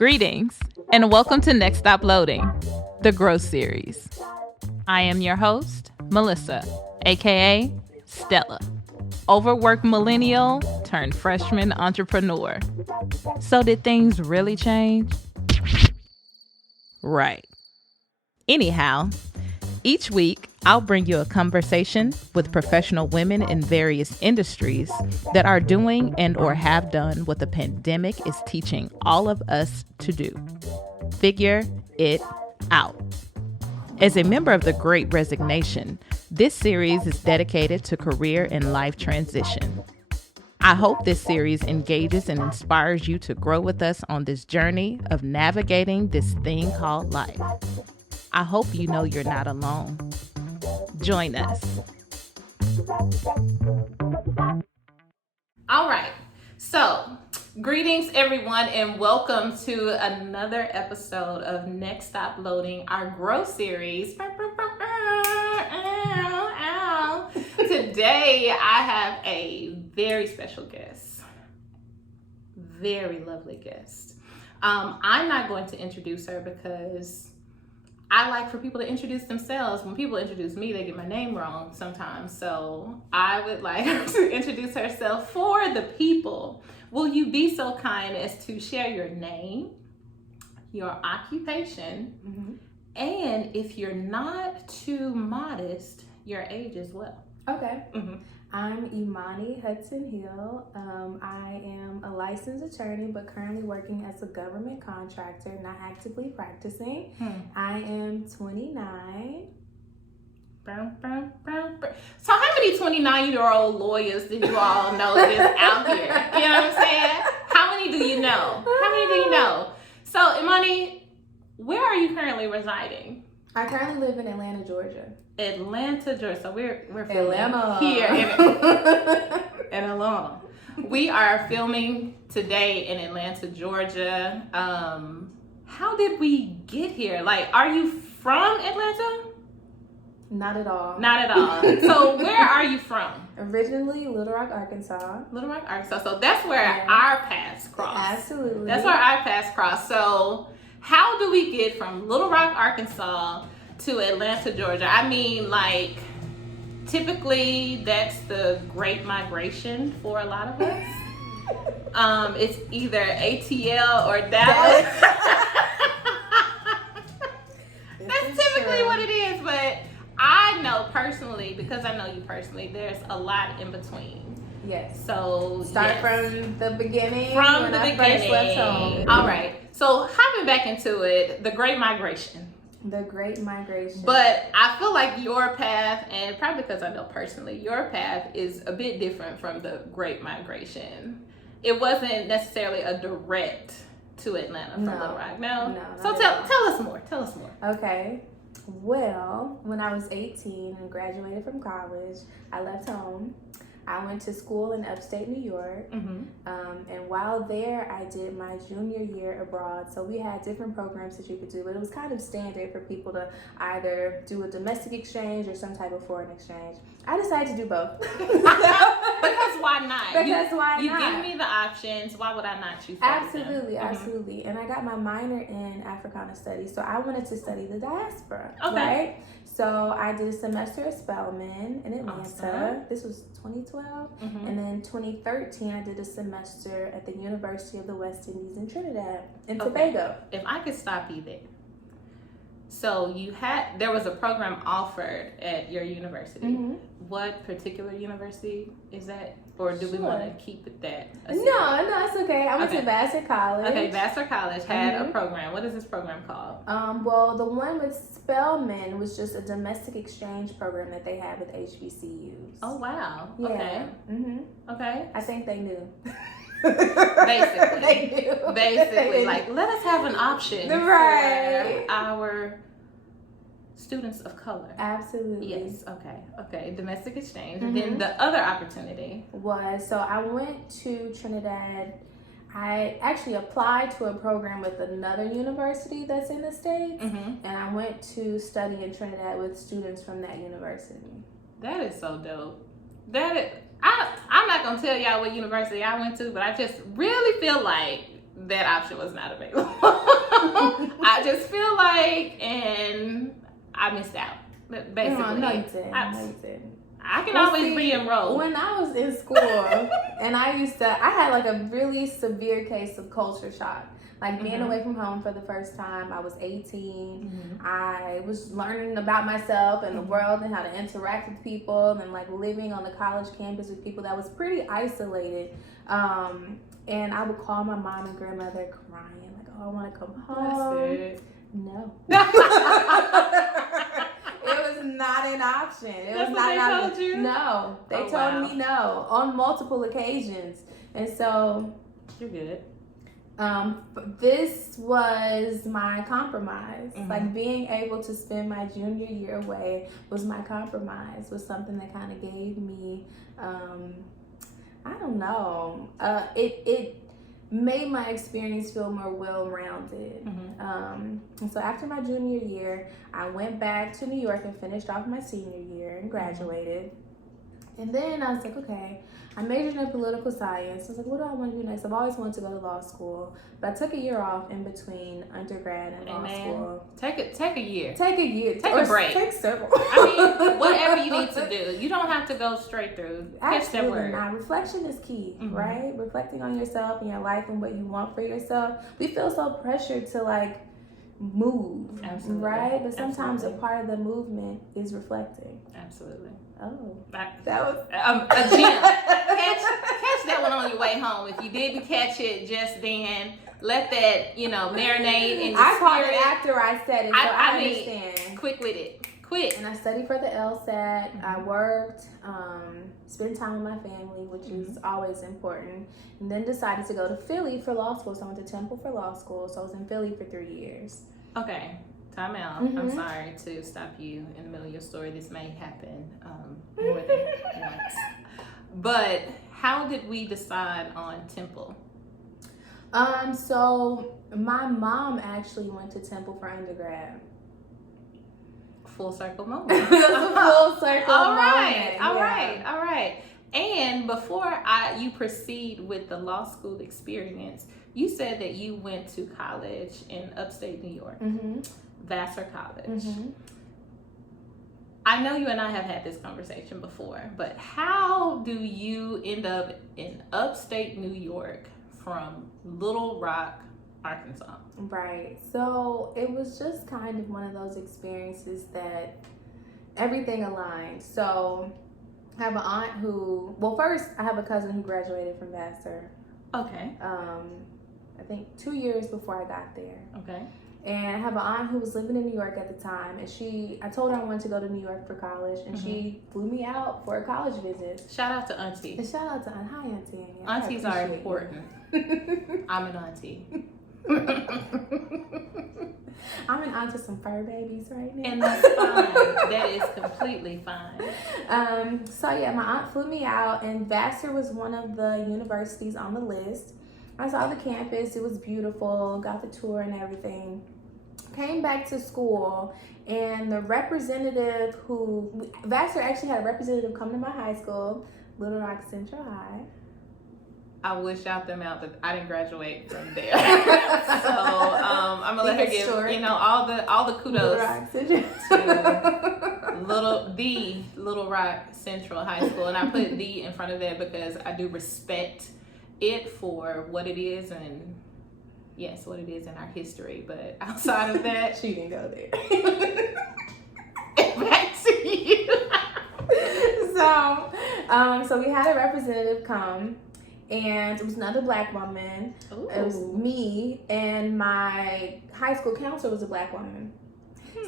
Greetings, and welcome to Next Stop Loading, the Growth Series. I am your host, Melissa, aka Stella, overworked millennial turned freshman entrepreneur. So did things really change? Right. Anyhow, each week, I'll bring you a conversation with professional women in various industries that are doing and or have done what the pandemic is teaching all of us to do. Figure it out. As a member of the Great Resignation, this series is dedicated to career and life transition. I hope this series engages and inspires you to grow with us on this journey of navigating this thing called life. I hope you know you're not alone. Join us. All right. So, greetings everyone and welcome to another episode of Next Stop Loading, our growth series. Today, I have a very special guest. Very lovely guest. I'm not going to introduce her because I like for people to introduce themselves. When people introduce me, they get my name wrong sometimes. So I would like her to introduce herself for the people. Will you be so kind as to share your name, your occupation, and if you're not too modest, your age as well? Okay. I'm Imani Hudson Hill. I am a licensed attorney, but currently working as a government contractor, not actively practicing. I am 29. So how many 29-year-old lawyers do you all know is out here? You know what I'm saying? How many do you know? So Imani, where are you currently residing? I currently live in Atlanta, Georgia. Atlanta, Georgia. So we're Atlanta here in Atlanta. We are filming today in Atlanta, Georgia. How did we get here? Like, are you from Atlanta? Not at all. So where are you from? Originally, Little Rock, Arkansas. So that's where our paths cross. Absolutely. That's where our paths cross. So how do we get from Little Rock, Arkansas to Atlanta, Georgia? I mean, like, typically that's the Great Migration for a lot of us. It's either ATL or Dallas. That's typically what it is, but I know personally, because I know you personally, there's a lot in between. Yes. So start from the beginning. First left home. All right. So hopping back into it, the Great Migration. The Great Migration. But I feel like your path, and probably because I know personally, your path is a bit different from the Great Migration. It wasn't necessarily a direct to Atlanta from Little Rock. No. So tell us more. Okay. Well, when I was 18 and graduated from college, I left home. I went to school in upstate New York, and while there, I did my junior year abroad. So we had different programs that you could do, but it was kind of standard for people to either do a domestic exchange or some type of foreign exchange. I decided to do both. Because why not? You give me the options. Why would I not choose both? Absolutely. And I got my minor in Africana Studies, so I wanted to study the diaspora. Okay. Right? So I did a semester at Spelman in Atlanta. Awesome. This was 2012. And then 2013, I did a semester at the University of the West Indies in Trinidad and Tobago. If I could stop you there. So there was a program offered at your university. What particular university is that? Or do we want to keep it that? No, it's okay. I went to Vassar College. Okay, Vassar College had a program. What is this program called? Well, the one with Spelman was just a domestic exchange program that they had with HBCUs. Oh, wow. Yeah. Okay. Okay. I think they knew. Basically. They knew. Basically, like, let us have an option for our students of color. Absolutely. Yes. Okay. Domestic exchange. Then the other opportunity so I went to Trinidad. I actually applied to a program with another university that's in the States, and I went to study in Trinidad with students from that university. That is so dope. I'm not gonna tell y'all what university I went to, but I just really feel like that option was not available. I just feel like, and I missed out. Basically, No, you didn't. I can always re-enroll. When I was in school, and I had like a really severe case of culture shock. Like being away from home for the first time. I was 18. I was learning about myself and the world and how to interact with people, and like living on the college campus with people that was pretty isolated. And I would call my mom and grandmother crying, like, "Oh, I want to come home." No. It was not an option. That's what they told you? No. They told me no on multiple occasions. And so you're good. This was my compromise. Like being able to spend my junior year away was my compromise, was something that kind of gave me, I don't know, it made my experience feel more well-rounded. And so after my junior year, I went back to New York and finished off my senior year and graduated. And then I was like, okay, I majored in political science. I was like, what do I want to do next? I've always wanted to go to law school, but I took a year off in between undergrad and law school. Take a year. Take a year. Take a break. Take several. I mean, whatever you need to do. You don't have to go straight through. Catch that word. Now, reflection is key, right? Reflecting on yourself and your life and what you want for yourself. We feel so pressured to like move, right? But sometimes a part of the movement is reflecting. Absolutely. Oh, that was a gem. Catch that one on your way home. If you didn't catch it just then, let that marinate in your I caught it after I said it, so I understand. Mean, quick with it. Quick. And I studied for the LSAT. I worked, spent time with my family, which is always important. And then decided to go to Philly for law school. So I went to Temple for law school. So I was in Philly for 3 years. Okay. Time out. I'm sorry to stop you in the middle of your story. This may happen more than once. But how did we decide on Temple? So my mom actually went to Temple for undergrad. Full circle moment. Full circle All right. All right. And before you proceed with the law school experience, you said that you went to college in upstate New York. Vassar College. I know you and I have had this conversation before, but how do you end up in upstate New York from Little Rock, Arkansas? Right. So it was just kind of one of those experiences that everything aligned. So I have an aunt first I have a cousin who graduated from Vassar. Okay. I think 2 years before I got there. Okay. And I have an aunt who was living in New York at the time, and I told her I wanted to go to New York for college, and she flew me out for a college visit. Shout out to Auntie. And shout out to Aunt. Hi, Auntie. Aunties are important. I'm an auntie. I'm an aunt to some fur babies right now. And that's fine. That is completely fine. So yeah, my aunt flew me out, and Vassar was one of the universities on the list. I saw the campus, it was beautiful, got the tour and everything. Came back to school, and the representative Vassar actually had a representative come to my high school, Little Rock Central High. I will shout them out that I didn't graduate from there. So I'm gonna let her give all the kudos to Little Rock Central High School, and I put the in front of that because I do respect it for what it is, and yes, what it is in our history. But outside of that, she didn't go there. Back to you. So we had a representative come, and it was another Black woman. Ooh. It was me, and my high school counselor was a Black woman.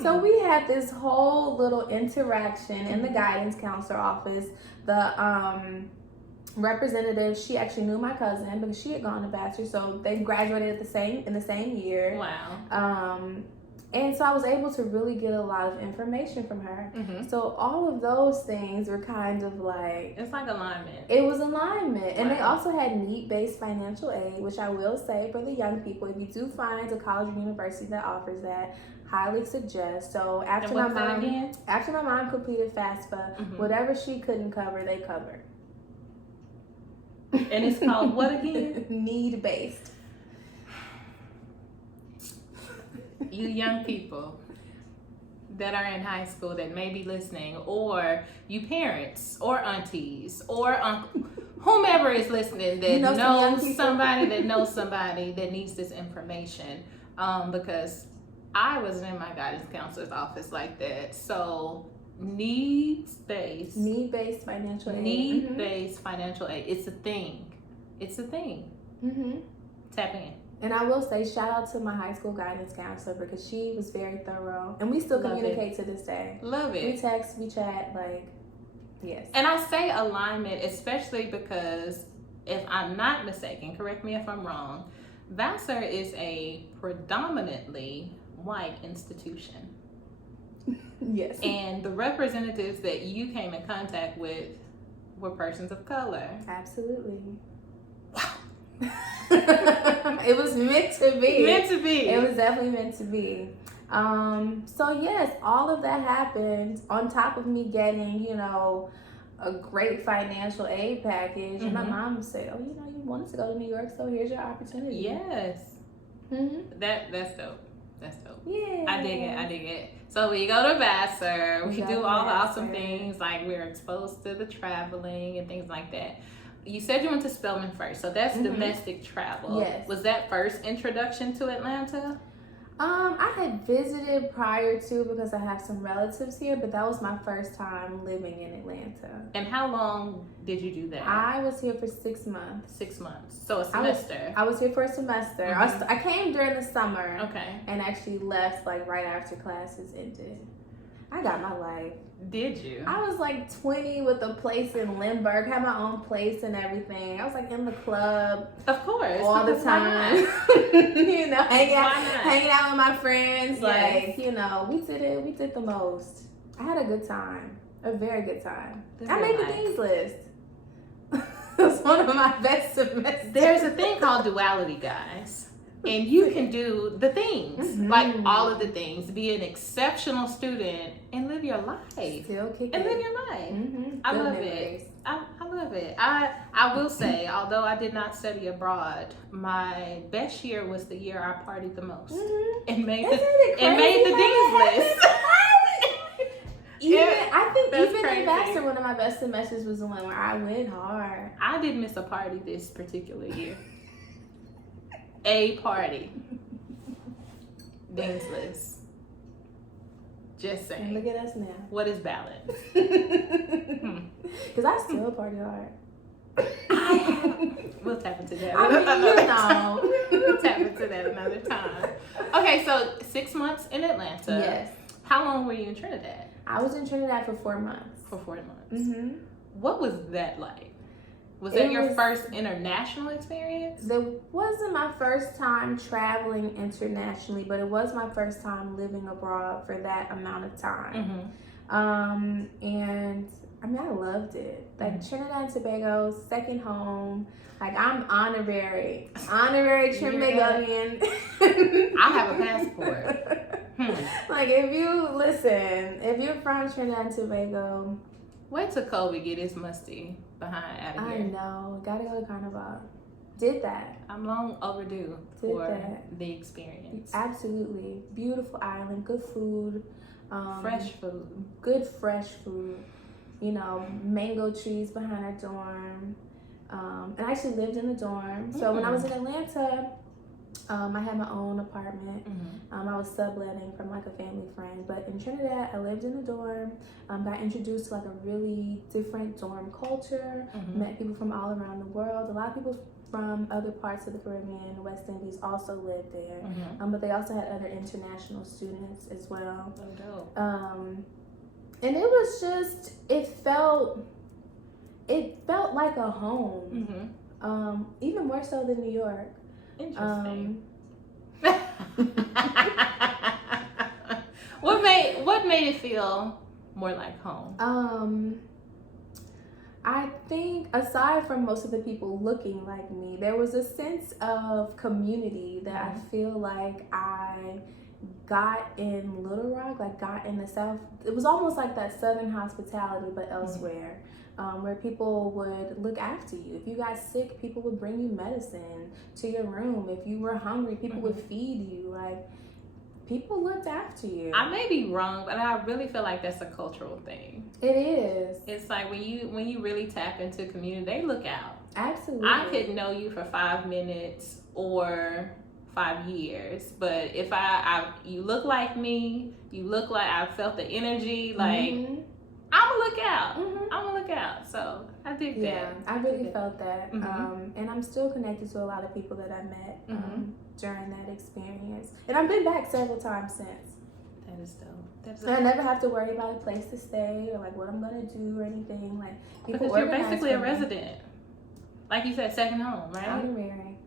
So we had this whole little interaction in the guidance counselor office. The representative, she actually knew my cousin because she had gone to Vassar, so they graduated in the same year. Wow. And so I was able to really get a lot of information from her. So all of those things were kind of like... It's like alignment. It was alignment. Wow. And they also had need-based financial aid, which I will say for the young people, if you do find a college or university that offers that, highly suggest. So after my mom completed FAFSA, whatever she couldn't cover, they covered. And it's called what again? Need-based. you young people that are in high school that may be listening, or you parents or aunties or whomever is listening that knows somebody that needs this information, because I was in my guidance counselor's office like that. So need-based financial aid. Need-based financial aid. It's a thing. Tap in. And I will say, shout out to my high school guidance counselor, because she was very thorough, and we still communicate to this day. Love it. We text, we chat, like, yes. And I say alignment, especially because, if I'm not mistaken, correct me if I'm wrong, Vassar is a predominantly white institution. Yes. And the representatives that you came in contact with were persons of color. Absolutely. Wow. It was meant to be. It was definitely meant to be. So yes, all of that happened on top of me getting, a great financial aid package. And my mom said, "Oh, you wanted to go to New York, so here's your opportunity." Yes. That's dope. Yeah. I dig it. So we go to Vassar. We do all the awesome things, like we're exposed to the traveling and things like that. You said you went to Spelman first, so that's domestic travel. Yes. Was that first introduction to Atlanta? I had visited prior to, because I have some relatives here, but that was my first time living in Atlanta. And how long did you do that? I was here for 6 months. 6 months. So a semester. I was here for a semester. I came during the summer. Okay. And actually left like right after classes ended. I got my life. Did you? I was like 20 with a place in Lindbergh, had my own place and everything. I was like in the club. Of course. All the time. Hanging out with my friends. Yes. Like, we did the most. I had a good time. A very good time. I made the dean's list. It was one of my best semesters. There's a thing called duality, guys. And you can do the things, like all of the things. Be an exceptional student and live your life. Still kicking. And live your life. I love it. I love it. I will say, although I did not study abroad, my best year was the year I partied the most. And made the dean's list. I think even crazy. in Vassar, one of my best semesters was the one where I went hard. I didn't miss a party this particular year. A party. Dean's list. Just saying. And look at us now. What is balance? Because I still party hard. We'll tap into that. We'll tap into that another time. Okay, so 6 months in Atlanta. Yes. How long were you in Trinidad? I was in Trinidad for 4 months. For 4 months. What was that like? Was that your first international experience? It wasn't my first time traveling internationally, but it was my first time living abroad for that amount of time. And I mean, I loved it. Like Trinidad and Tobago, second home. Like I'm honorary Trinbagonian. I have a passport. Like if you're from Trinidad and Tobago. Wait till Kobe get his musty behind out of here. I know. Gotta go to Carnival. Did that. I'm long overdue for the experience. Absolutely. Beautiful island. Good food. Fresh food. Good fresh food. Mango trees behind our dorm. And I actually lived in the dorm. So when I was in Atlanta, I had my own apartment. I was subletting from like a family friend. But in Trinidad, I lived in the dorm. Got introduced to like a really different dorm culture. Met people from all around the world. A lot of people from other parts of the Caribbean, the West Indies also lived there. But they also had other international students as well. Oh, dope. And it was just, it felt like a home. Even more so than New York. Interesting. What made it feel more like home? I think aside from most of the people looking like me, there was a sense of community that I feel like I got in Little Rock, like got in the South. It was almost like that Southern hospitality, but elsewhere. Where people would look after you. If you got sick, people would bring you medicine to your room. If you were hungry, people would feed you. Like, people looked after you. I may be wrong, but I really feel like that's a cultural thing. It is. It's like when you really tap into community, they look out. Absolutely. I could know you for 5 minutes or 5 years, but if you look like me, you look like I felt the energy, like I'm gonna look out. I'm gonna look out. So I dig that. Yeah, I really felt that. And I'm still connected to a lot of people that I met during that experience. And I've been back several times since. That is dope. And I never have to worry about a place to stay or like what I'm gonna do or anything. Like people because you're basically a resident. Like you said, second home, right? Honorary.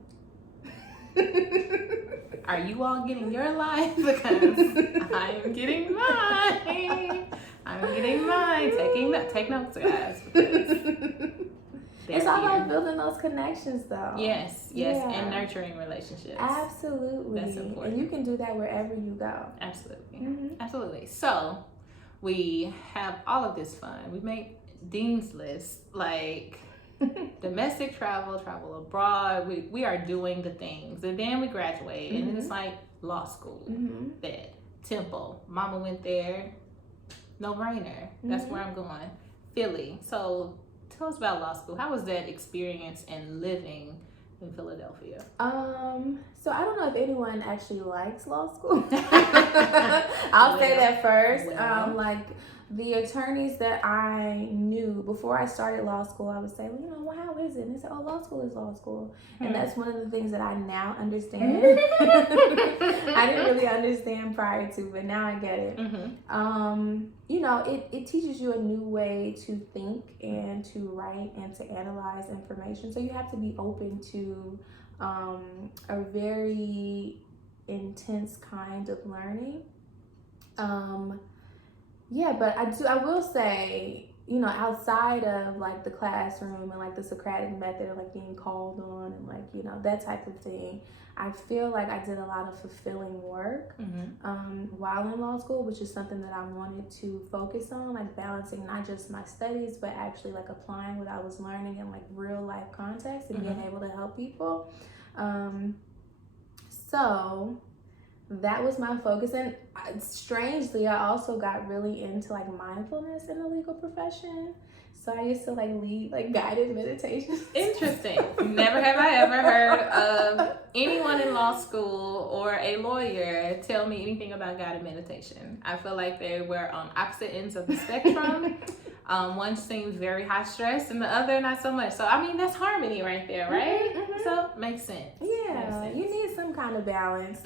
Are you all getting your life? Because I am getting mine. Take notes, guys. It's all about building those connections, though. Yes, and nurturing relationships. Absolutely. That's important. And you can do that wherever you go. Absolutely. So we have all of this fun. We make Dean's List, like domestic travel abroad. We are doing the things, and then we graduate, and then it's like law school. That Temple, Mama went there. No brainer. That's where I'm going. Philly. So tell us about law school. How was that experience and living in Philadelphia? So I don't know if anyone actually likes law school. I'll say that first. Like the attorneys that I knew before I started law school, I would say, well, how is it? And they said, law school is law school. And that's one of the things that I now understand. I didn't really understand prior to, but now I get it. It teaches you a new way to think and to write and to analyze information. So you have to be open to a very intense kind of learning. But I will say, outside of like the classroom and like the Socratic method of like being called on and like, that type of thing, I feel like I did a lot of fulfilling work while in law school, which is something that I wanted to focus on, like balancing not just my studies, but actually like applying what I was learning in like real life context and being able to help people. So that was my focus. And strangely, I also got really into like mindfulness in the legal profession. So I used to like lead like guided meditations. Interesting. Never have I ever heard of anyone in law school or a lawyer tell me anything about guided meditation. I feel like they were on opposite ends of the spectrum. One seems very high stress and the other not so much. So I mean, that's harmony right there, right? So makes sense. Yeah, you need some kind of balance.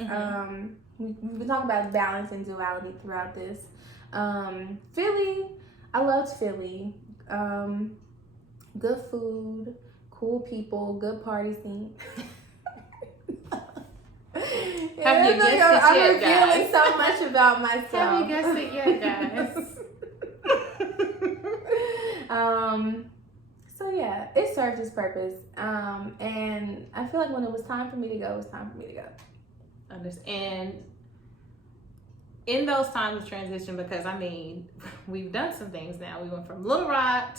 We've been talking about balance and duality throughout this. Philly, I loved Philly. Good food, cool people, good party scene. Have you guessed it yet, guys? I'm revealing so much about myself. Have you guessed it yet, guys? So yeah, it served its purpose. And I feel like when it was time for me to go, it was time for me to go. Understand. In those times of transition, because I mean, we've done some things now. We went from Little Rock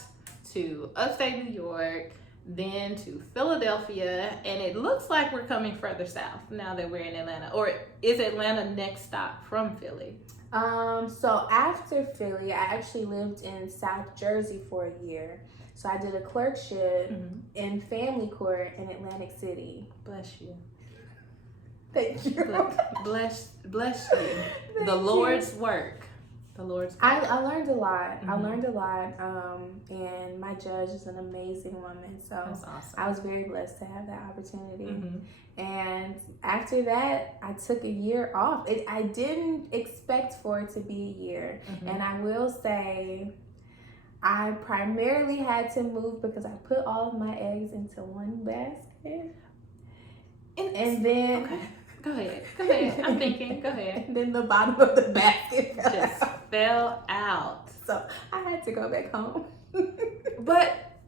to upstate New York, then to Philadelphia, and it looks like we're coming further south now that we're in Atlanta. Or is Atlanta next stop from Philly? So after Philly, I actually lived in South Jersey for a year. So I did a clerkship in family court in Atlantic City. Bless you. Thank you. Bless you. The Lord's work. The Lord's work. I learned a lot. And my judge is an amazing woman. So that's awesome. I was very blessed to have that opportunity. And after that, I took a year off. I didn't expect for it to be a year. And I will say, I primarily had to move because I put all of my eggs into one basket. And then... Okay. Go ahead. I'm thinking. Go ahead. And then the bottom of the basket fell out. So I had to go back home. But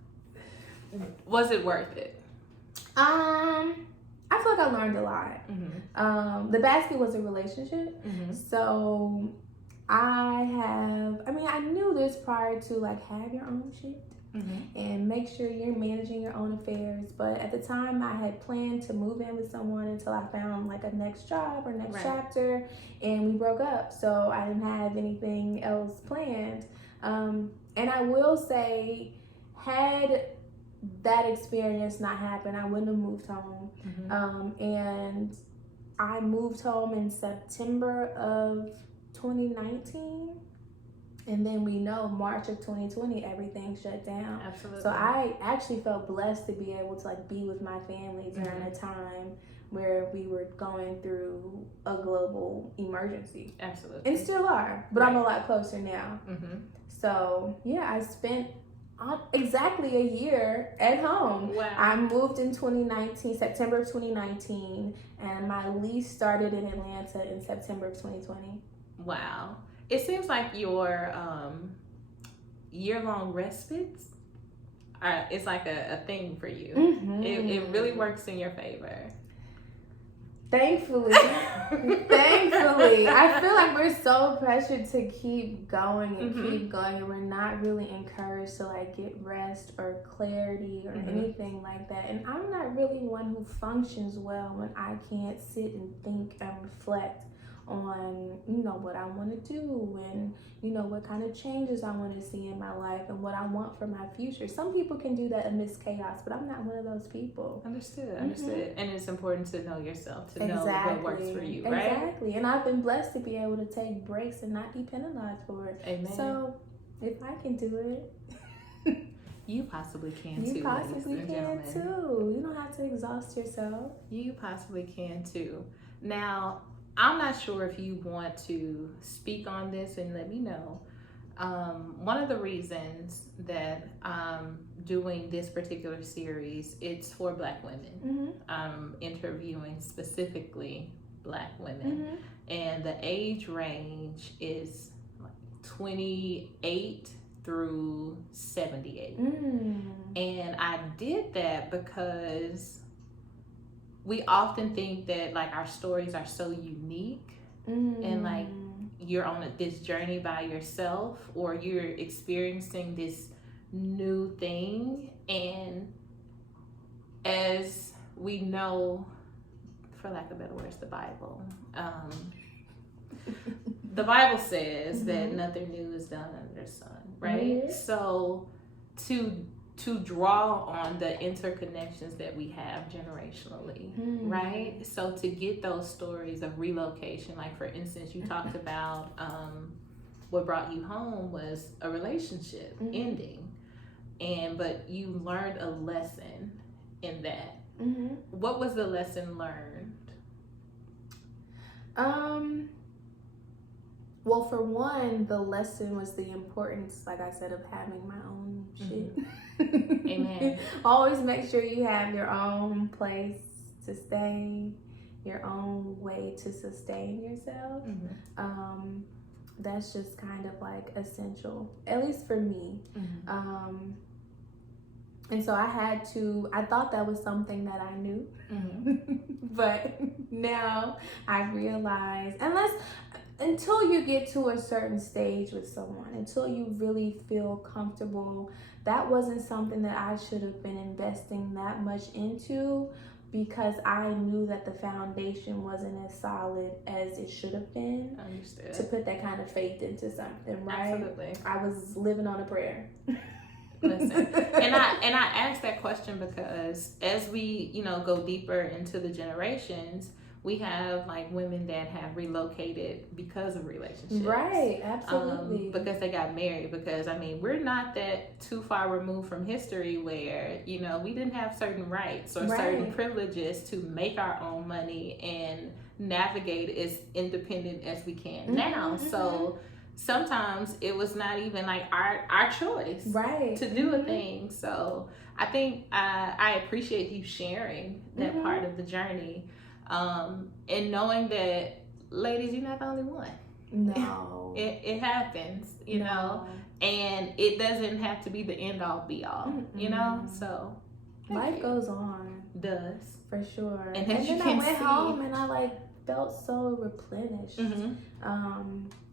was it worth it? I feel like I learned a lot. The basket was a relationship. So I knew this prior to like have your own shit. and make sure you're managing your own affairs. But at the time, I had planned to move in with someone until I found like a next job or next chapter, and we broke up. So I didn't have anything else planned. And I will say, had that experience not happened, I wouldn't have moved home. And I moved home in September of 2019. And then we know March of 2020, everything shut down. Absolutely. So I actually felt blessed to be able to like be with my family during a time where we were going through a global emergency. Absolutely. And still are, but I'm a lot closer now. So yeah, I spent exactly a year at home. Wow. I moved in 2019, September of 2019, and my lease started in Atlanta in September of 2020. Wow. It seems like your year-long respites it's like a thing for you. It really works in your favor. Thankfully. I feel like we're so pressured to keep going and keep going, and we're not really encouraged to like get rest or clarity or anything like that. And I'm not really one who functions well when I can't sit and think and reflect on, you know, what I want to do and, you know, what kind of changes I want to see in my life and what I want for my future. Some people can do that amidst chaos, but I'm not one of those people. Understood. And it's important to know yourself, to know what works for you, right? Exactly. And I've been blessed to be able to take breaks and not be penalized for it. Amen. So if I can do it, you possibly can too. You possibly can too. You don't have to exhaust yourself. You possibly can too. Now, I'm not sure if you want to speak on this and let me know. One of the reasons that I'm doing this particular series, it's for Black women. I'm interviewing specifically Black women. And the age range is 28 through 78. And I did that because we often think that like our stories are so unique and like you're on this journey by yourself or you're experiencing this new thing. And as we know, for lack of better words, the Bible, the Bible says that nothing new is done under the sun, right? So to draw on the interconnections that we have generationally, right? So to get those stories of relocation, like for instance, you talked about what brought you home was a relationship ending, but you learned a lesson in that. What was the lesson learned? Well, for one, the lesson was the importance, like I said, of having my own shit. Amen. Always make sure you have your own place to stay, your own way to sustain yourself. That's just kind of like essential, at least for me. And so I thought that was something that I knew. But now I realize, until you get to a certain stage with someone, until you really feel comfortable, that wasn't something that I should have been investing that much into, because I knew that the foundation wasn't as solid as it should have been. Understood. To put that kind of faith into something, right? Absolutely. I was living on a prayer. Listen, and I asked that question because as we, go deeper into the generations, we have like women that have relocated because of relationships. Right, absolutely. Because they got married. Because we're not that too far removed from history where, we didn't have certain rights or certain privileges to make our own money and navigate as independent as we can now. So sometimes it was not even like our choice to do a thing. So I think I appreciate you sharing that part of the journey. And knowing that, ladies, you're not the only one. No. It happens, know, and it doesn't have to be the end all be all, so. Life goes on. Does. For sure. And then I went see. home and I felt so replenished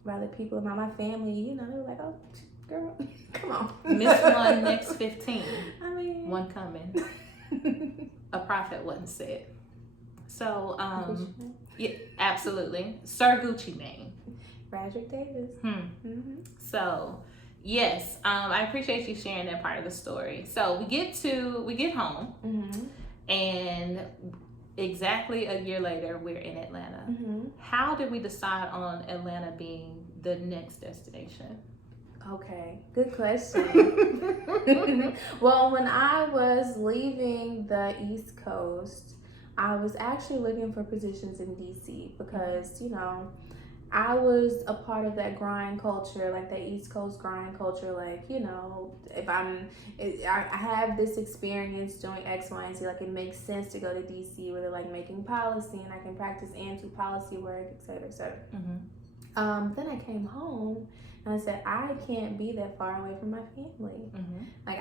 by the people around my family. They were like, oh, Girl, come on. Miss one, next 15. I mean, one coming. A prophet wasn't said. So, yeah, absolutely. Sir Gucci Mane. Roderick Davis. So, yes, I appreciate you sharing that part of the story. So we get home, and exactly a year later, we're in Atlanta. How did we decide on Atlanta being the next destination? Okay, good question. Well, when I was leaving the East Coast, I was actually looking for positions in DC because, I was a part of that grind culture, like that East Coast grind culture. Like, if I have this experience doing X, Y, and Z, like it makes sense to go to DC where they're like making policy and I can practice and do policy work, et cetera, et cetera. Then I came home and I said, I can't be that far away from my family. Like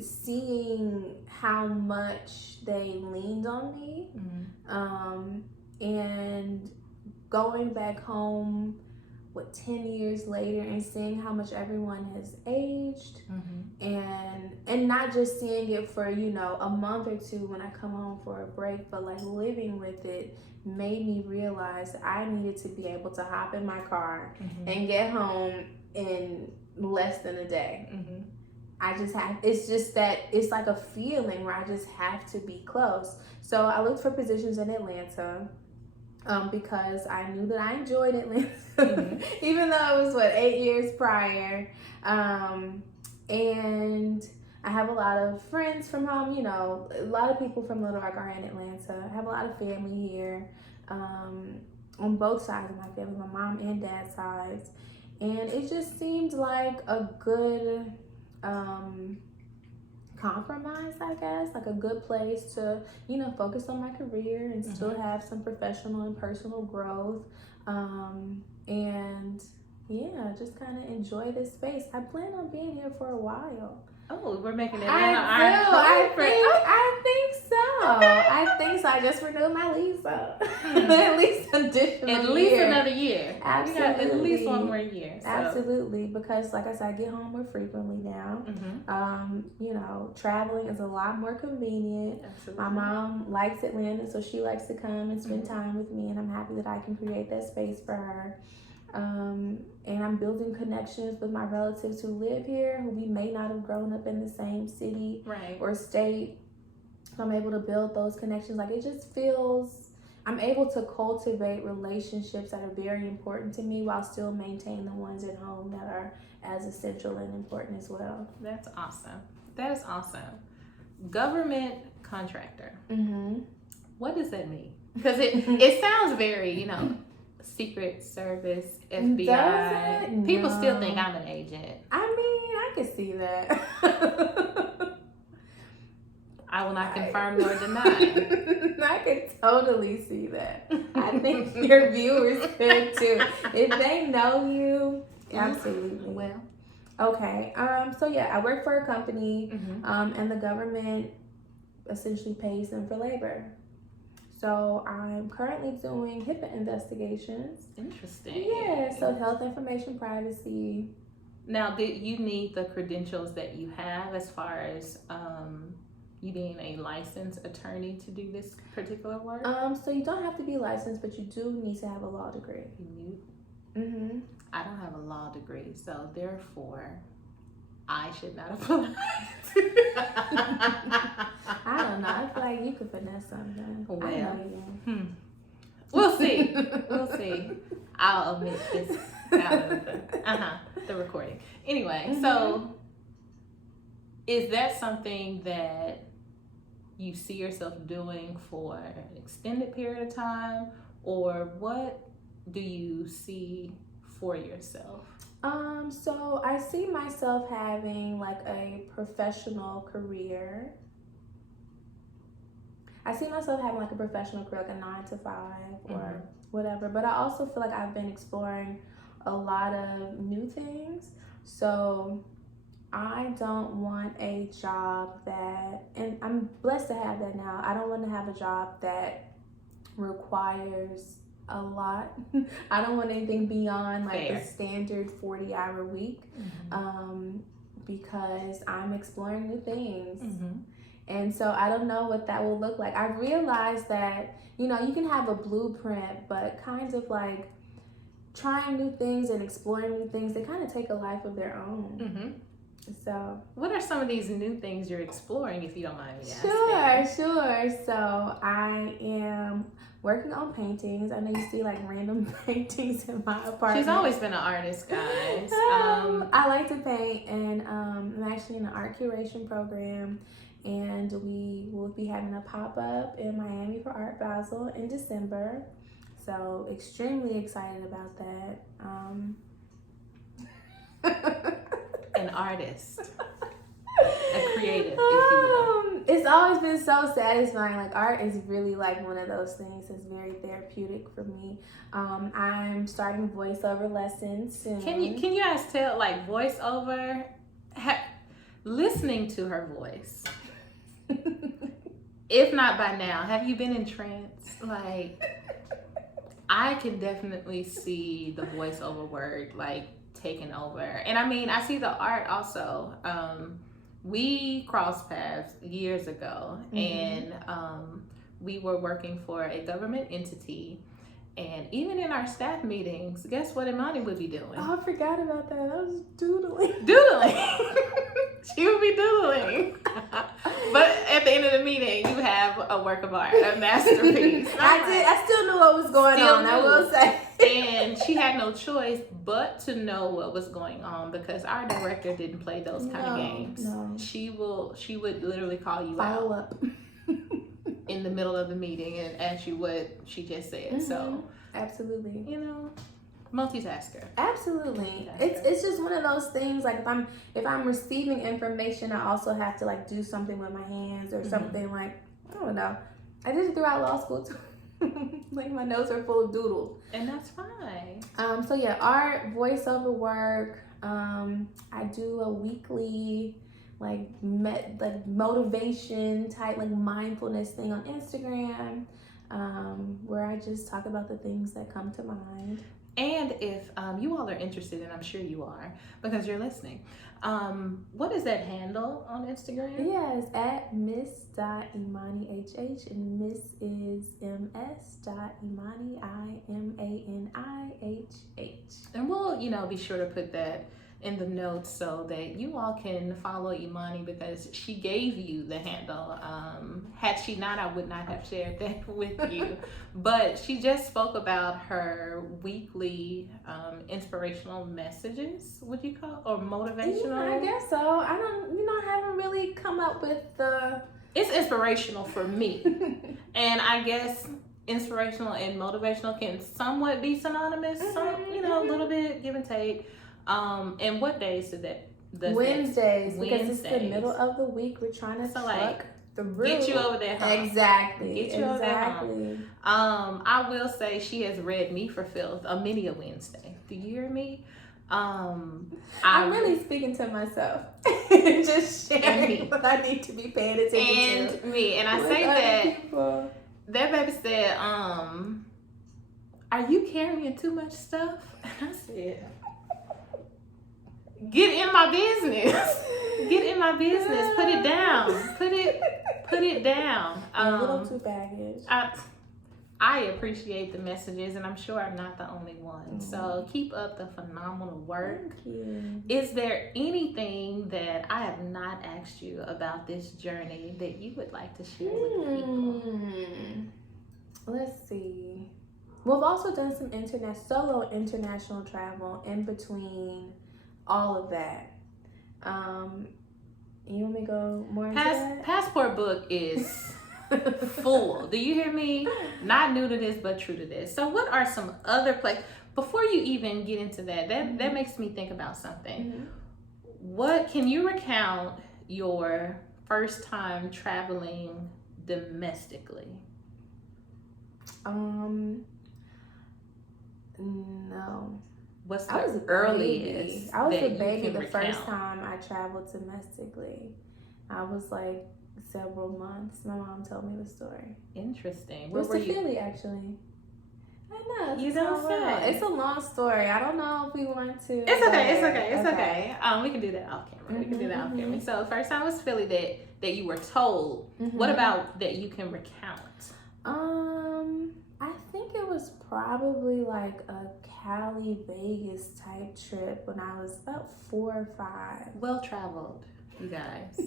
seeing how much they leaned on me, and going back home 10 years later and seeing how much everyone has aged, and not just seeing it for a month or two when I come home for a break, but like living with it made me realize that I needed to be able to hop in my car and get home in less than a day. It's just that it's like a feeling where I just have to be close. So I looked for positions in Atlanta, because I knew that I enjoyed Atlanta, even though it was 8 years prior. And I have a lot of friends from home, a lot of people from Little Rock are in Atlanta. I have a lot of family here, on both sides of my family, my mom and dad's sides. And it just seemed like a good compromise, I guess, like a good place to focus on my career and still have some professional and personal growth, and just kind of enjoy this space. I plan on being here for a while. Oh, we're making Atlanta I think so. I think so. I just renewed my lease up. At least another year. Absolutely. We got at least one more year. So. Absolutely, because like I said, I get home more frequently now. Traveling is a lot more convenient. Absolutely. My mom likes Atlanta, so she likes to come and spend time with me, and I'm happy that I can create that space for her. And I'm building connections with my relatives who live here, who we may not have grown up in the same city or state. So I'm able to build those connections. Like it just feels, I'm able to cultivate relationships that are very important to me while still maintaining the ones at home that are as essential and important as well. That's awesome. That is awesome. Government contractor. What does that mean? Because it sounds very, Secret Service, FBI. People still think I'm an agent. I mean, I can see that. I will not confirm nor deny. I can totally see that. I think your viewers could too. If they know you, absolutely. Well. Okay. So yeah, I work for a company, and the government essentially pays them for labor. So I'm currently doing HIPAA investigations. Interesting. Yeah, so health information privacy. Now, did you need the credentials that you have as far as you being a licensed attorney to do this particular work? So you don't have to be licensed, but you do need to have a law degree. I don't have a law degree, so therefore I should not apply. I don't know. I feel like you could finesse something. Well, I know you. We'll see. We'll see. I'll omit this out of the recording. Anyway, so is that something that you see yourself doing for an extended period of time, or what do you see for yourself? So I see myself having like a professional career. I see myself having like a professional career, like a 9 to 5 or whatever. But I also feel like I've been exploring a lot of new things. So I don't want a job that, and I'm blessed to have that now. I don't want to have a job that requires a lot. I don't want anything beyond like Fair. the standard 40-hour week, because I'm exploring new things. And so I don't know what that will look like. I've realized that, you know, you can have a blueprint, but kind of like trying new things and exploring new things, they kind of take a life of their own. So what are some of these new things you're exploring, if you don't mind me asking? Sure. So I am working on paintings. I know you see like random paintings in my apartment. She's always been an artist, guys. I like to paint, and I'm actually in an art curation program, and we will be having a pop-up in Miami for Art Basel in December. So extremely excited about that. An artist, a creative, if you will. It's always been so satisfying. Like, art is really like one of those things that's very therapeutic for me. I'm starting voiceover lessons soon. Can you guys tell, like, voiceover, listening to her voice, if not by now, have you been entranced? Like, I can definitely see the voiceover word like taking over. And I mean, I see the art also. We crossed paths years ago, and we were working for a government entity. And even in our staff meetings, guess what Imani would be doing? Oh, I forgot about that. I was doodling. She would be doodling. But at the end of the meeting, you have a work of art, a masterpiece. I still knew what was going on, I will say. And she had no choice but to know what was going on, because our director didn't play those kind of games. No. She would literally call you Follow out up in the middle of the meeting and ask you what she just said. So absolutely, you know, multitasker. Absolutely. It's just one of those things. Like if I'm receiving information, I also have to like do something with my hands or something. Like, I don't know. I did it throughout law school too. Like, my notes are full of doodles, and that's fine. So yeah, art, voiceover work. I do a weekly like motivation type, like mindfulness thing on Instagram, where I just talk about the things that come to mind. And if you all are interested, and I'm sure you are because you're listening, what is that handle on Instagram? Yeah, it's at miss.imanihh, and miss is ms.imani, IMANIHH. And we'll, be sure to put that in the notes so that you all can follow Imani, because she gave you the handle. Had she not, I would not have shared that with you. But she just spoke about her weekly inspirational messages, would you call, or motivational? Yeah, I guess so. I haven't really come up with the... It's inspirational for me. And I guess inspirational and motivational can somewhat be synonymous. A little bit, give and take. And what days is that? Wednesdays, because it's the middle of the week. We're trying to truck through. Get you over there, huh? Exactly. Get you over there, huh? I will say she has read me for filth a Wednesday. Do you hear me? I'm really speaking to myself. Just sharing what I need to be paying attention to. And me. And I say that people. That baby said, are you carrying too much stuff? And I said, get in my business. Get in my business. Put it down. Put it down. A little too baggage. I appreciate the messages, and I'm sure I'm not the only one. So keep up the phenomenal work. Thank you. Is there anything that I have not asked you about this journey that you would like to share with people? Let's see. We've also done some solo international travel in between all of that. You want me to go more into that? Passport book is full. Do you hear me? Not new to this, but true to this. So what are some other places, before you even get into that makes me think about something. What can you recount your first time traveling domestically? No. What's the earliest? I was a baby the first time I traveled domestically. I was like several months. My mom told me the story. Interesting. Where were you? Philly, actually. I know. You don't say. It's a long story. I don't know if we want to. It's okay. We can do that off camera. So the first time was Philly that you were told. What about that you can recount? I think it was probably like a Cali Vegas type trip when I was about 4 or 5. Well traveled, you guys.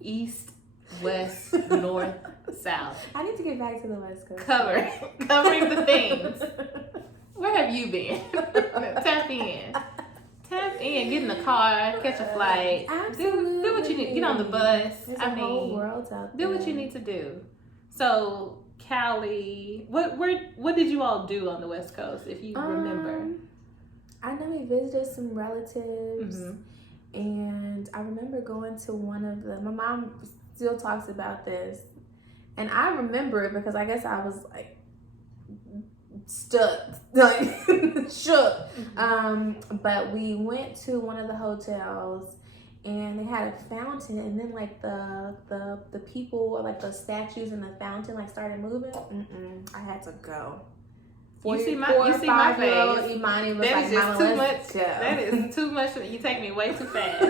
East, west, north, south. I need to get back to the West Coast. Covering the things. Where have you been? Tap in. Get in the car, catch a flight. Absolutely. Do what you need. Get on the bus. There's a whole world out there. Do what you need to do. So Cali, what did you all do on the West Coast, if you remember? I know we visited some relatives, and I remember going to one of them. My mom still talks about this, and I remember it because I guess I was like stuck, like shook. But we went to one of the hotels, and they had a fountain, and then like the people, like the statues in the fountain, like started moving. I had to go. You see my face. Imani was that like, is just Mama, too let's much. go. That is too much. You take me way too fast.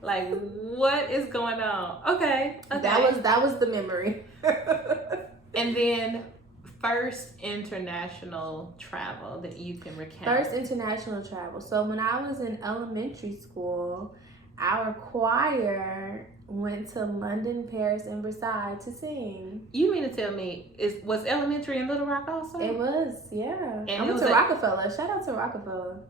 Like, what is going on? Okay. That was the memory. And then first international travel that you can recount. First international travel. So when I was in elementary school, our choir went to London, Paris, and Versailles to sing. You mean to tell me, was elementary in Little Rock also? It was, yeah. And I went to Rockefeller. Shout out to Rockefeller.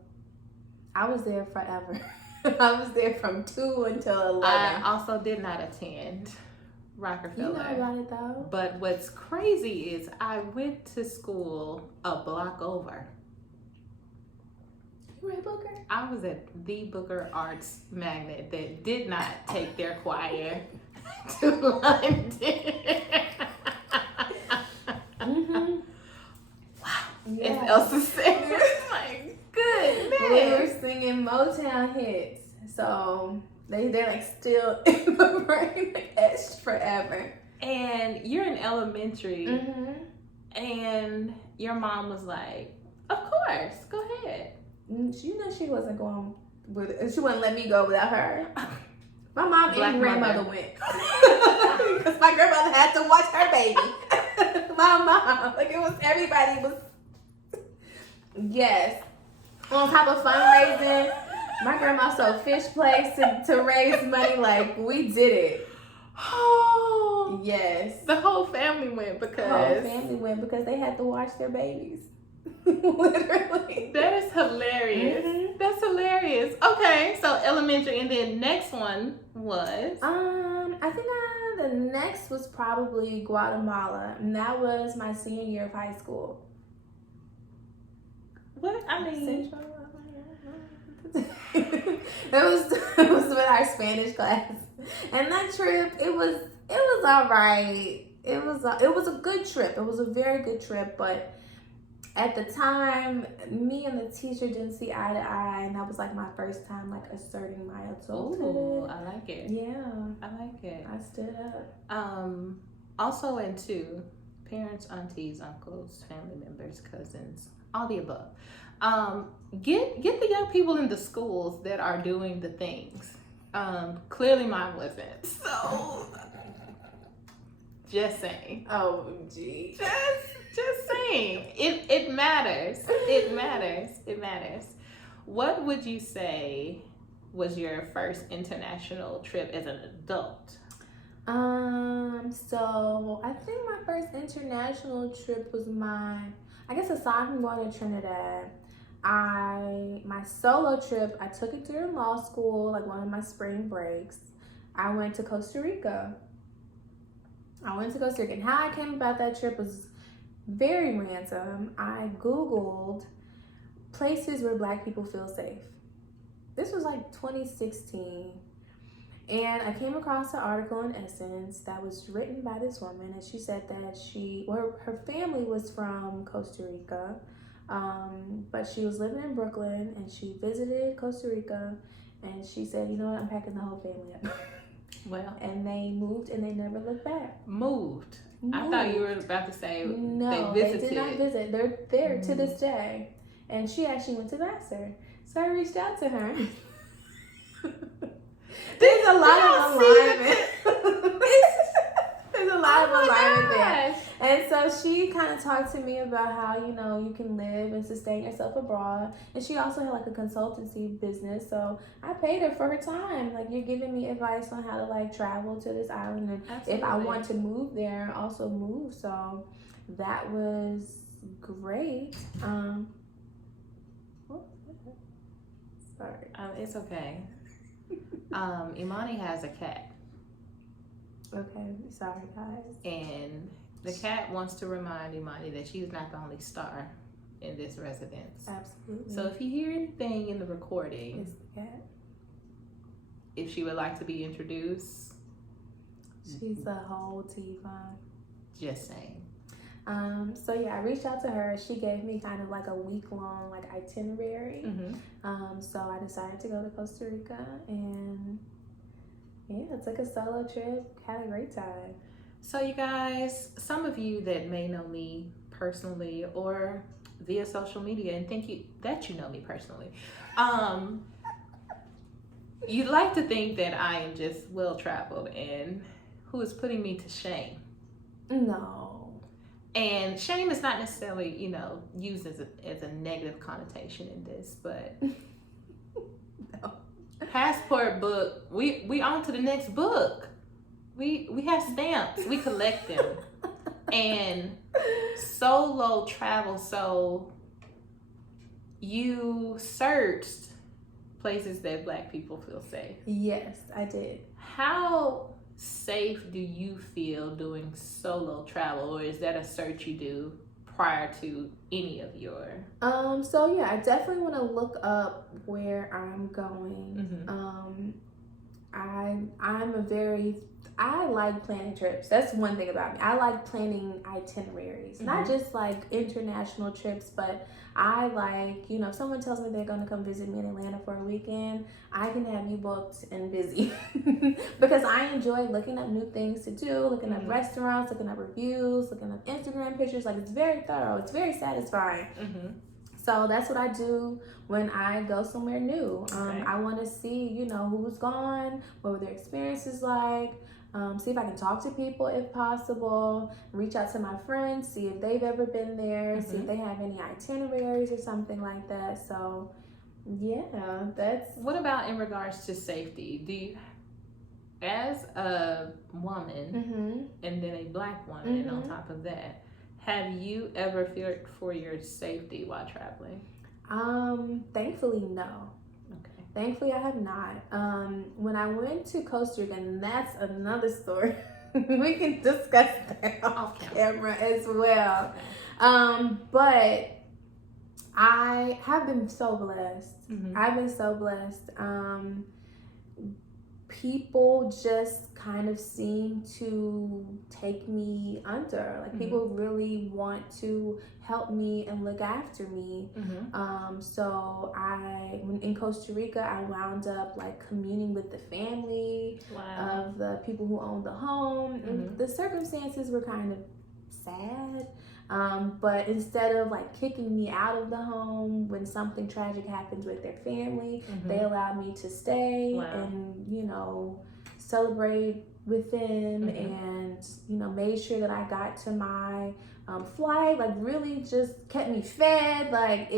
I was there forever. I was there from 2 until 11. I also did not attend Rockefeller. You know about it though. But what's crazy is I went to school a block over. You were at Booker? I was at the Booker Arts Magnet that did not take their choir to London. Wow. Yeah. It's Elsa said. My goodness. We were singing Motown hits. So they're like still in my brain, like etched forever. And you're in elementary, and your mom was like, "Of course, go ahead." You know she wasn't going with. She wouldn't let me go without her. My mom Black and grandmother mother. went because my grandmother had to watch her baby. My mom, like it was everybody was. Yes, on top of fundraising, my grandma sold fish plates to raise money. Like we did it. Oh, yes. The whole family went because they had to watch their babies. Literally. That is hilarious. That's hilarious. Okay, so elementary, and then next one was I think the next was probably Guatemala, and that was my senior year of high school. What? I mean, it was with our Spanish class, and that trip it was all right. It was a good trip. It was a very good trip, but at the time, me and the teacher didn't see eye to eye, and that was like my first time like asserting my adulthood. Ooh, I like it. Yeah, I like it. I stood up. Also into parents, aunties, uncles, family members, cousins, all the above. Get the young people in the schools that are doing the things. Clearly mine wasn't. So just saying. Oh gee. Just saying. It matters. It matters. What would you say was your first international trip as an adult? So I think my first international trip was aside from going to Trinidad, my solo trip, I took it during law school, like one of my spring breaks. I went to Costa Rica. And how I came about that trip was very random. I Googled places where Black people feel safe. This was like 2016. And I came across an article in Essence that was written by this woman, and she said that her family was from Costa Rica, but she was living in Brooklyn, and she visited Costa Rica, and she said, you know what, I'm packing the whole family up. Well, and they moved, and they never looked back. Moved. I thought you were about to say no, they visited. They did not visit. They're there to this day. And she actually went to Vassar. So I reached out to her. There's a lot of alignment. There's a lot of alignment there. And so she kind of talked to me about how, you can live and sustain yourself abroad. And she also had like a consultancy business. So I paid her for her time. Like, you're giving me advice on how to like travel to this island. And if I want to move there, also move. So that was great. Sorry. It's okay. Imani has a cat. Okay, sorry guys. And the cat wants to remind Imani that she's not the only star in this residence. Absolutely. So if you hear anything in the recording, it's the cat. If she would like to be introduced, she's a whole T-Vine. Just saying. So yeah, I reached out to her. She gave me kind of like a week-long like itinerary. So I decided to go to Costa Rica, and yeah, took a solo trip, had a great time. So you guys, some of you that may know me personally or via social media and think that you know me personally, you'd like to think that I am just well-traveled, and who is putting me to shame. No. And shame is not necessarily, used as a negative connotation in this, but no. Passport book, we on to the next book. We have stamps, we collect them. And solo travel, so you searched places that Black people feel safe. Yes, I did. How safe do you feel doing solo travel, or is that a search you do prior to any of your so yeah, I definitely want to look up where I'm going. I like planning trips. That's one thing about me. I like planning itineraries, not just like international trips, but I like, if someone tells me they're going to come visit me in Atlanta for a weekend, I can have you booked and busy because I enjoy looking up new things to do, looking up restaurants, looking up reviews, looking up Instagram pictures. Like, it's very thorough. It's very satisfying. So that's what I do when I go somewhere new. I want to see, who's gone, what were their experiences like. See if I can talk to people if possible, reach out to my friends, see if they've ever been there, see if they have any itineraries or something like that. So yeah, that's... What about in regards to safety? Do you, as a woman and then a Black woman on top of that, have you ever feared for your safety while traveling? Thankfully, no. Thankfully, I have not. When I went to Costa Rica, and that's another story, we can discuss that off camera as well. But I have been so blessed. I've been so blessed. People just kind of seem to take me under. Like, people really want to help me and look after me. So in Costa Rica, I wound up like communing with the family of the people who owned the home. And the circumstances were kind of sad. But instead of like kicking me out of the home when something tragic happens with their family, they allowed me to stay and, celebrate with them and, made sure that I got to my flight, like really just kept me fed, like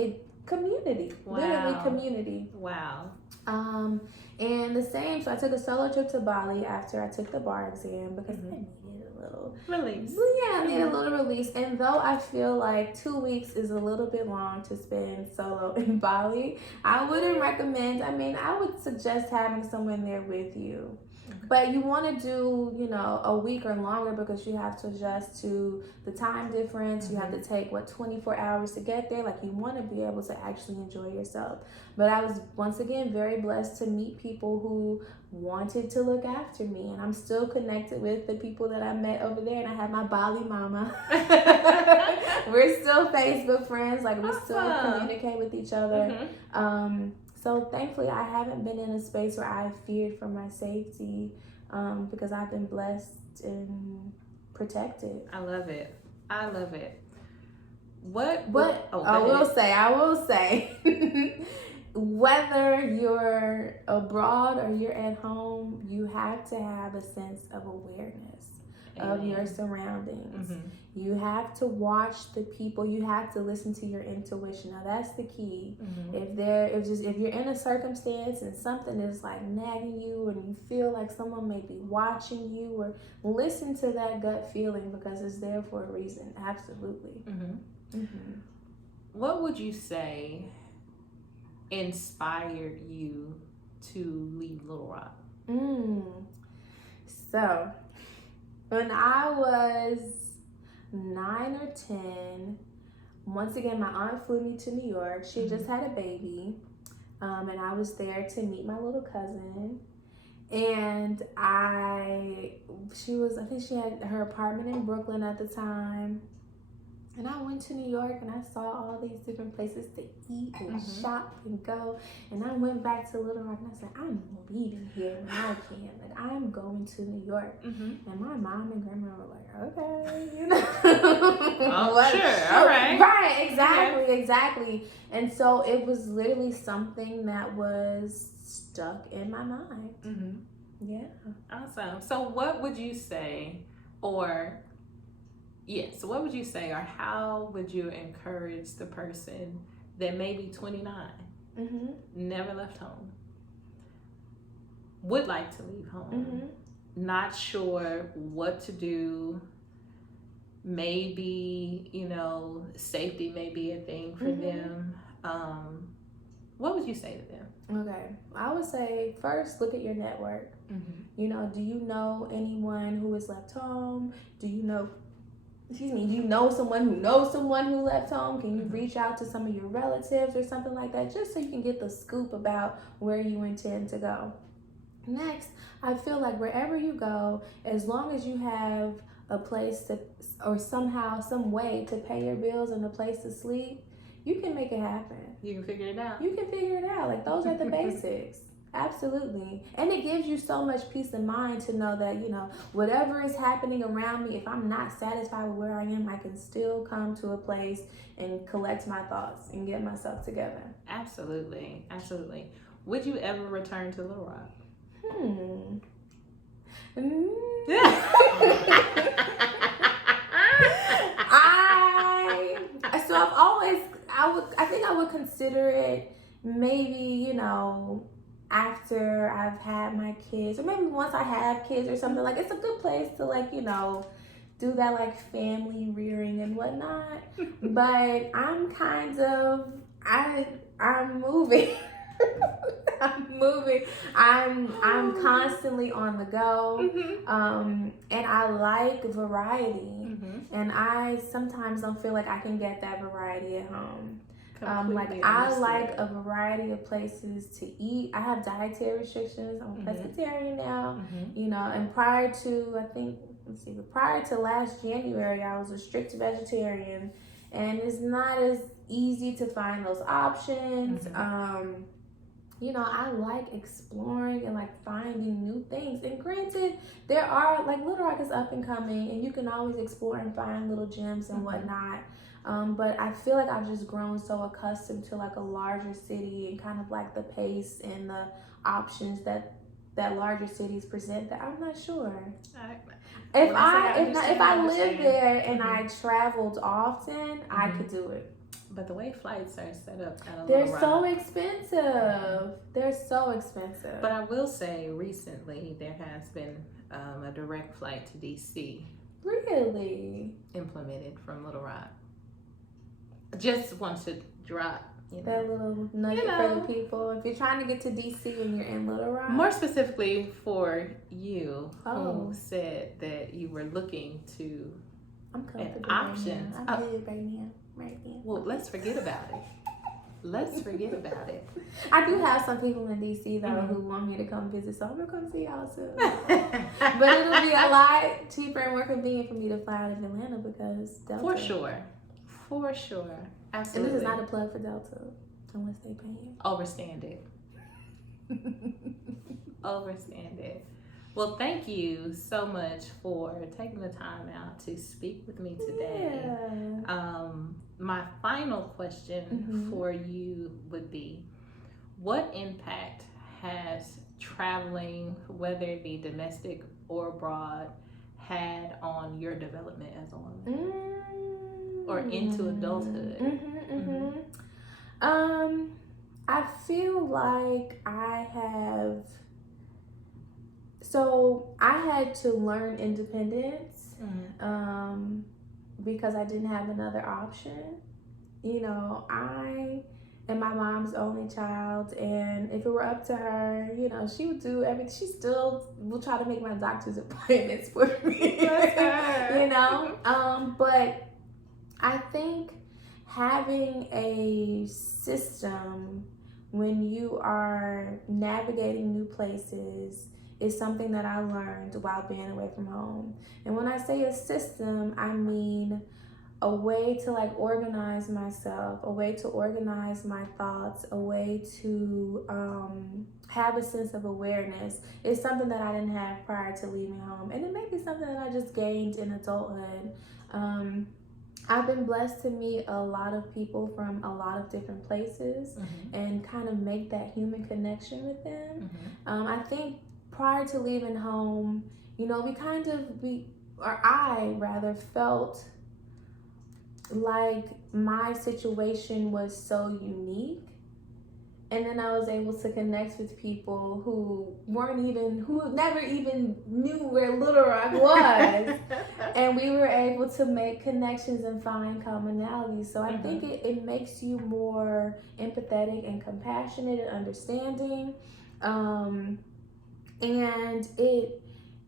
community, literally community. Wow. And the same, so I took a solo trip to Bali after I took the bar exam because I needed a little release. Yeah, I needed a little release. And though I feel like 2 weeks is a little bit long to spend solo in Bali, I wouldn't recommend, I would suggest having someone there with you. But you want to do, a week or longer because you have to adjust to the time difference. You have to take, 24 hours to get there. Like, you want to be able to actually enjoy yourself. But I was, once again, very blessed to meet people who wanted to look after me. And I'm still connected with the people that I met over there. And I have my Bali mama. We're still Facebook friends. Like, we still communicate with each other. So thankfully, I haven't been in a space where I feared for my safety because I've been blessed in protected. I love it. I love it. I will say, whether you're abroad or you're at home, you have to have a sense of awareness of your surroundings. You have to watch the people. You have to listen to your intuition. Now that's the key. If you're in a circumstance and something is like nagging you, and you feel like someone may be watching you, or listen to that gut feeling, because it's there for a reason. Absolutely. What would you say inspired you to leave Little Rock? So, when I was 9 or 10, once again, my aunt flew me to New York. She just had a baby, and I was there to meet my little cousin. And I think she had her apartment in Brooklyn at the time. And I went to New York and I saw all these different places to eat and shop and go. And I went back to Little Rock and I said, I'm leaving here when I can. Like, I'm going to New York. And my mom and grandma were like, okay, you know. Oh, sure, all right. Right, exactly. And so it was literally something that was stuck in my mind. Yeah. Awesome. So what would you say, or how would you encourage the person that may be 29, never left home, would like to leave home, not sure what to do, maybe, safety may be a thing for them. What would you say to them? Okay. I would say, first, look at your network. Do you know anyone who has left home? Do you know someone who knows someone who left home? Can you reach out to some of your relatives or something like that, just so you can get the scoop about where you intend to go? Next, I feel like wherever you go, as long as you have a place or somehow, some way to pay your bills and a place to sleep, you can make it happen. You can figure it out. Like, those are the basics. Absolutely. And it gives you so much peace of mind to know that, whatever is happening around me, if I'm not satisfied with where I am, I can still come to a place and collect my thoughts and get myself together. Absolutely. Would you ever return to Little Rock? I would consider it maybe, after I've had my kids, or maybe once I have kids or something. Like, it's a good place to do that, like, family rearing and whatnot. But I'm moving. I'm constantly on the go. And I like variety. And I sometimes don't feel like I can get that variety at home. I like a variety of places to eat. I have dietary restrictions. I'm a pescatarian now, and prior to last January, I was a strict vegetarian, and it's not as easy to find those options. I like exploring and like finding new things. And granted, there are, like, Little Rock is up and coming, and you can always explore and find little gems and whatnot. But I feel like I've just grown so accustomed to like a larger city and kind of like the pace and the options that larger cities present, that I'm not sure. If I lived there and I traveled often, I could do it. But the way flights are set up at a They're so expensive. But I will say, recently there has been a direct flight to DC. Really? Implemented from Little Rock. Just want to drop that little nugget for the people. If you're trying to get to DC and you're in Little Rock. More specifically for you, who said that you were looking to an option. I'm good right now. Well, let's forget about it. I do have some people in DC though who want me to come visit, so I'm gonna come see y'all soon. But it'll be a lot cheaper and more convenient for me to fly out of Atlanta, because Delta. For sure. Absolutely. And this is not a plug for Delta, unless they pay you. Overstand it. Well, thank you so much for taking the time out to speak with me today. Yeah. My final question for you would be, what impact has traveling, whether it be domestic or abroad, had on your development as a woman or into adulthood? I feel like I had to learn independence because I didn't have another option. You know, I am my mom's only child, and if it were up to her, you know, she would do everything. She still will try to make my doctor's appointments for me. You know, but I think having a system when you are navigating new places is something that I learned while being away from home. And when I say a system, I mean a way to like organize myself, a way to organize my thoughts, a way to have a sense of awareness. It's something that I didn't have prior to leaving home, and it may be something that I just gained in adulthood. I've been blessed to meet a lot of people from a lot of different places and kind of make that human connection with them. I think prior to leaving home, you know, I rather felt like my situation was so unique, and then I was able to connect with people who never even knew where Little Rock was. And we were able to make connections and find commonalities. So I think it makes you more empathetic and compassionate and understanding. And it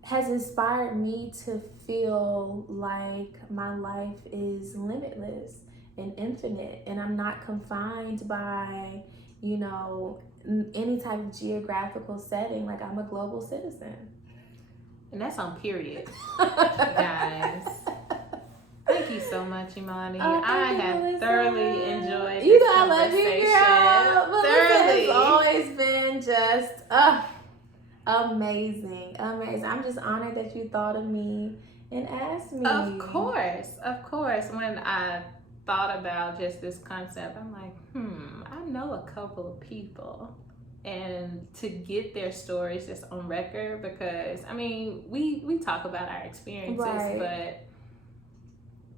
has inspired me to feel like my life is limitless and infinite, and I'm not confined by, you know, any type of geographical setting. Like, I'm a global citizen. And that's on period, guys. Thank you so much, Imani. I have thoroughly enjoyed this conversation. I love you, girl. Thoroughly. It's always been just amazing. I'm just honored that you thought of me and asked me. Of course. When I thought about just this concept, I'm like, I know a couple of people. And to get their stories just on record, because I mean, we talk about our experiences, but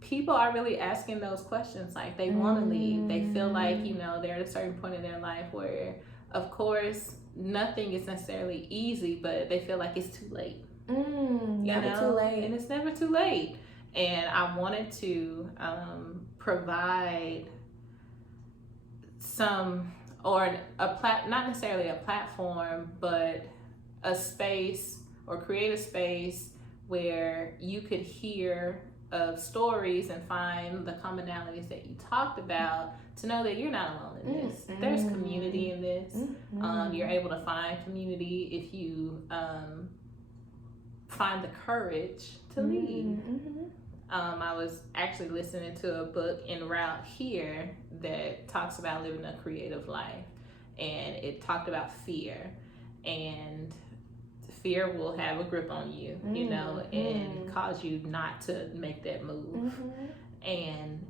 people are really asking those questions. Like, they want to leave. They feel like, you know, they're at a certain point in their life where, of course, nothing is necessarily easy, but they feel like it's too late. Never too late. And it's never too late. And I wanted to provide some, or not necessarily a platform, but a space, or create a space where you could hear of stories and find the commonalities that you talked about, to know that you're not alone in this. There's community in this. You're able to find community if you find the courage to leave. I was actually listening to a book en route here that talks about living a creative life, and it talked about fear, and fear will have a grip on you, you know, and cause you not to make that move. And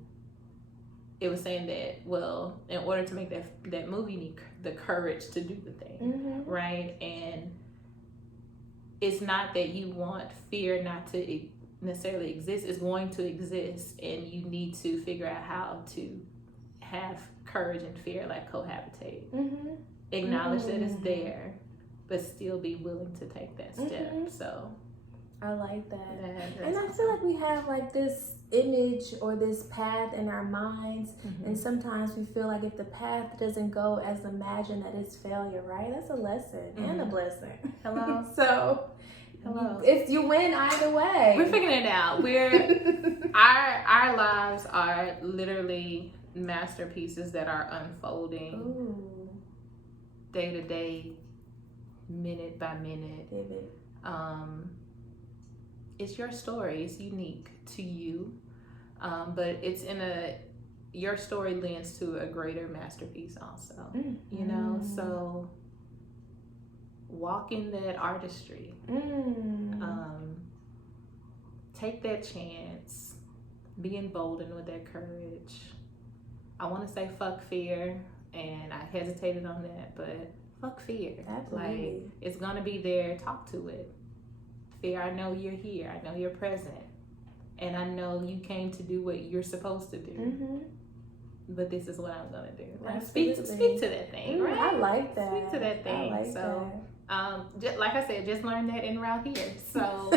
it was saying that, well, in order to make that move, you need the courage to do the thing, right? And it's not that you want fear not to necessarily exist. It's going to exist, and you need to figure out how to have courage and fear like cohabitate. Acknowledge that it's there, but still be willing to take that step. So I like that. And I feel like we have like this image or this path in our minds, and sometimes we feel like if the path doesn't go as imagined, that it's failure, right? That's a lesson and a blessing. Hello. So if you win either way, we're figuring it out. Our lives are literally masterpieces that are unfolding day to day, minute by minute. It's your story. It's unique to you, but it's your story lends to a greater masterpiece also. You know, so walk in that artistry. Take that chance. Be emboldened with that courage. I want to say fuck fear, and I hesitated on that, but fuck fear. Absolutely. Like, it's gonna be there. Talk to it. Fear, I know you're here. I know you're present, and I know you came to do what you're supposed to do. But this is what I'm gonna do. Right? Speak to that thing, right? I like that. Speak to that thing. I like so, like I said, just learned that in route here. So,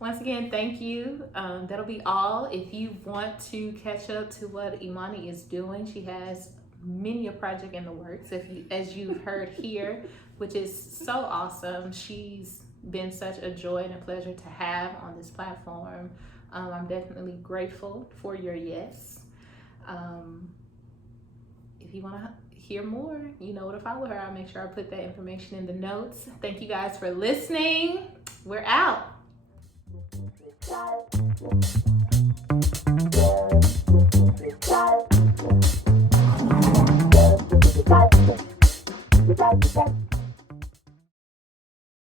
once again, thank you. That'll be all. If you want to catch up to what Imani is doing, she has many a project in the works. As you've heard here, which is so awesome. She's been such a joy and a pleasure to have on this platform. I'm definitely grateful for your yes. If you want to hear more, you know where to follow her. I'll make sure I put that information in the notes. Thank you guys for listening. We're out. Bye.